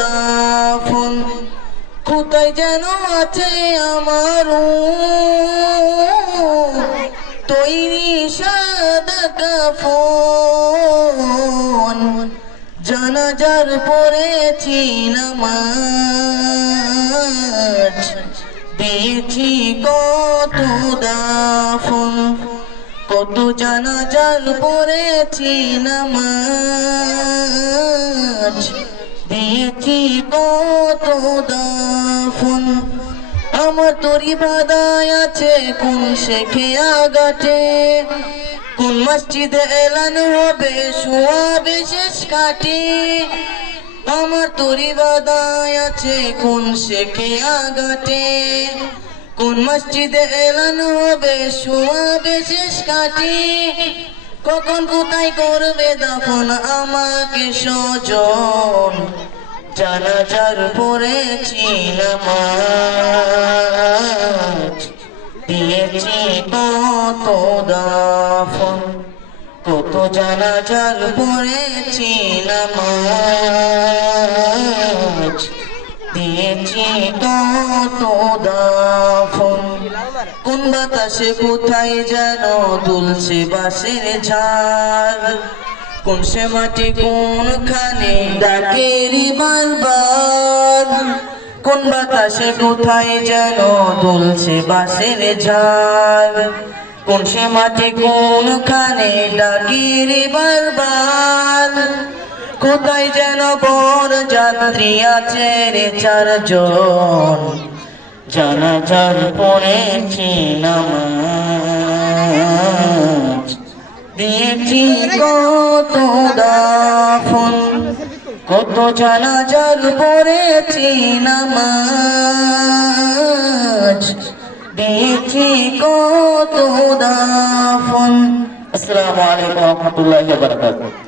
দাফন। কোথায় যেন আছে আমার তৈরি সাদা কাফন, জানাজার পড়েছি নামাজ, দিয়েছি কত দাফন। কত জানাজার পড়েছি নামাজ, দিয়েছি কত দাফন। আমার তরি বাদায় আছে কোন শেখে আগাটে, কোন মসজিদে এলান হবে সোয়াবে শেষ কাটে। আমার তরি বাদায় আছে কোন শেখে আগাটে, কোন মসজিদে এলান হবে সোয়াবে শেষ কাটে। কখন কোথায় করবে দাফন আমাকে স্বজন, জানাজার পড়েছি নামাজ, দিয়েছি কত দাফন। কত জানাজার পড়েছি নামাজ, দিয়েছি কত দাফন। কোন বাতাসে কোথায় যেন দুলছে বাঁশের ঝাড়, কোন সে মাটি কোনখানে ডাকেরি বারবার। কোন বাতাসে কোথায় যেন দুলছে বাঁশের ঝাড়, কোন সে মাটি কোনখানে ডাকেরি বারবার। কোথায় যেন বর যাত্রী আছে রে চারজন, জানাজার পড়েছি নামাজ, দিয়েছি কত দাফন। কত জানাজার পড়েছি নামাজ, দিয়েছি কত দাফন। আসসালামু আলাইকুম ওয়া রাহমাতুল্লাহি ওয়া বারাকাতুহু।